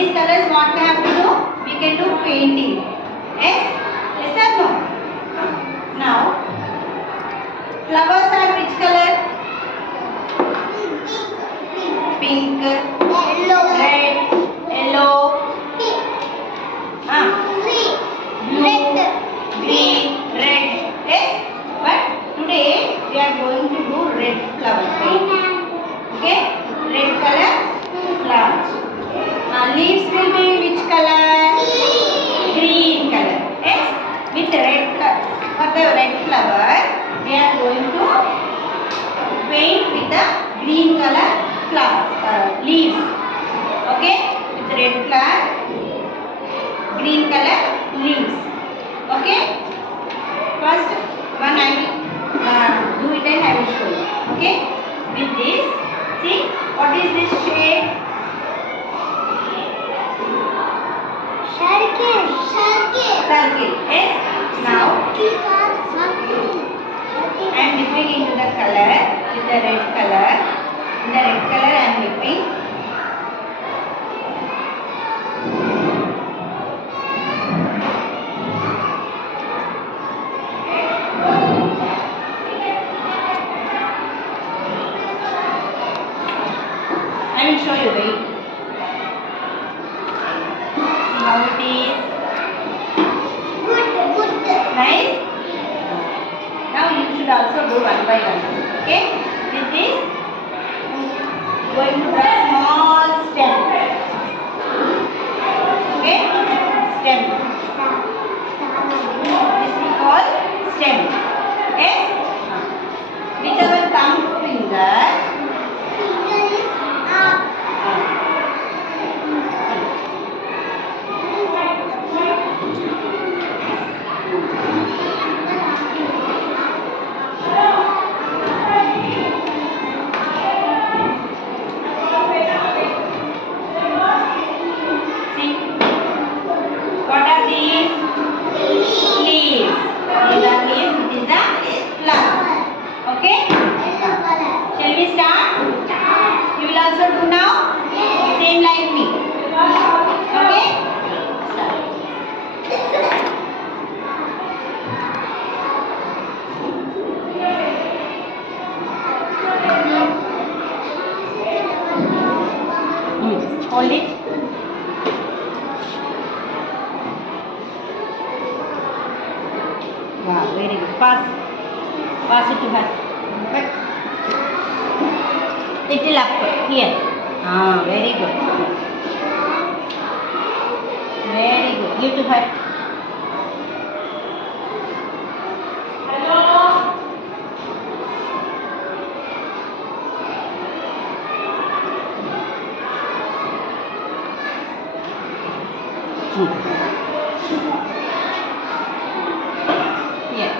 these colors what we have to do? We can do painting. Yes? Yes or no? Now, flowers are which color? Pink, red, yellow, blue, green, red. Yes? But today we are going to do red flower painting. Okay? Red color flowers. Now leaves will be which color? Green color. Yes? With red color. For the red flower, we are going to paint with the green color flowers, leaves. Okay? With red color, green color leaves. Okay? First one I will do it and I will show you. Okay? With this, see what is this shape? Circle. Yes. Now I am dipping into the color with the red color. In the red color I am dipping. I will show you. Wait. See how it is. Nice. Now you should also do one by one. Okay? With this, going to draw small stem. Okay? Stem. This we call stem. Okay? With our thumb finger. What are these? Leaves. These are leaves. These are flowers. Okay? Shall we start? You will also do now? Same like me. Okay? Start. Hold it. Wow, very good. Pass it to her. Little up here. Very good. Very good. Give to her. Here.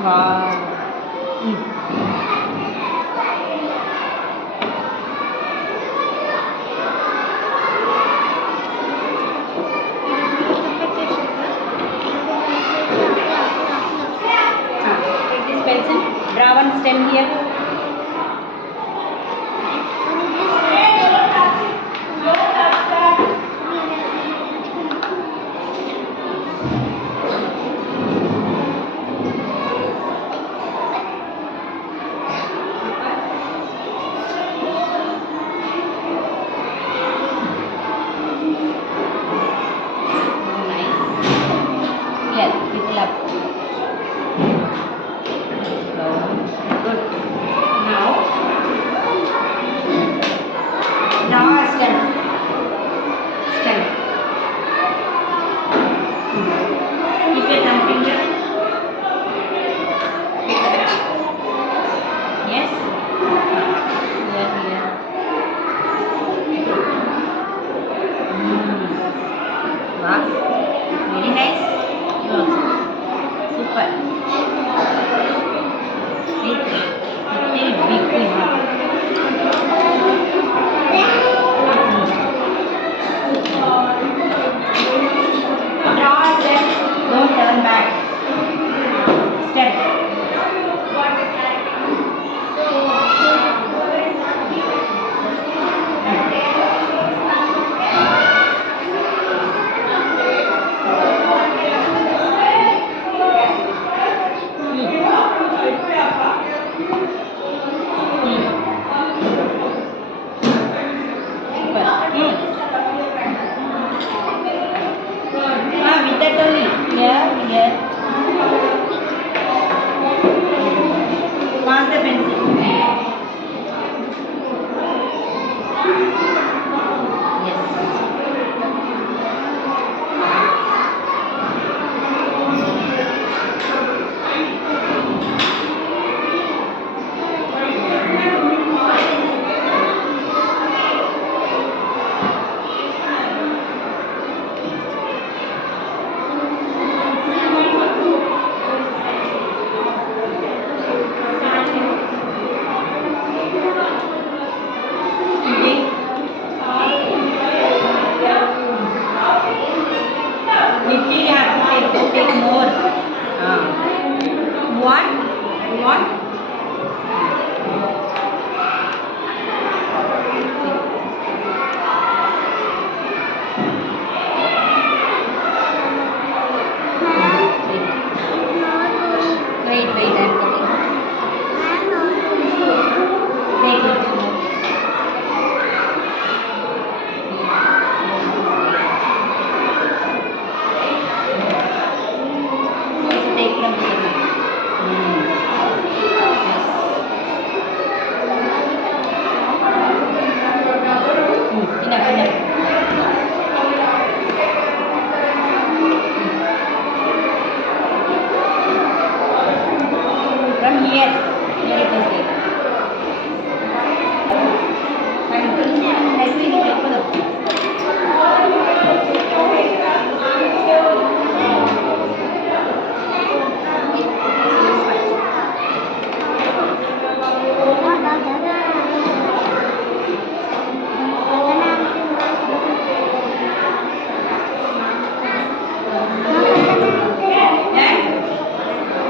Wow. Take this pencil, draw one stem here. Here, little up. Good. Now, draw a stem. Keep your thumb finger. Yes. Here. Wow. Very nice. You also. Super. Little big thing. Draw a step. Don't turn back. want? You want? Wait, I'm coming. Wait. Also take from here. Enough. From here it is there.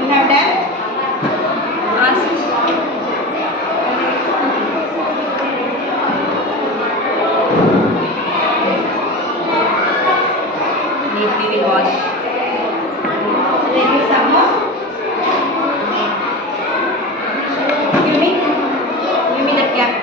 You have done? Ask. Neatly we wash. Then you some more. Give me that cap.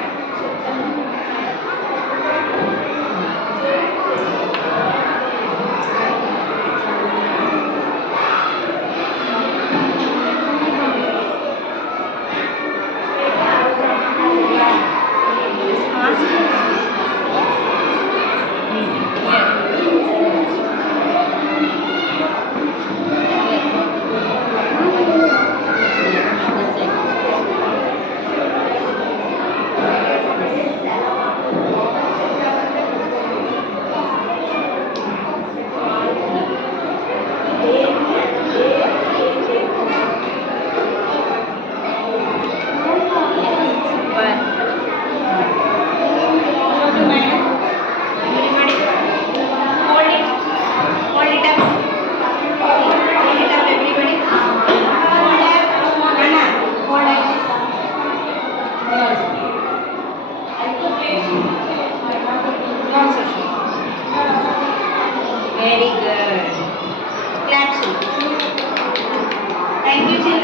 Very good. Clap. Thank you, children.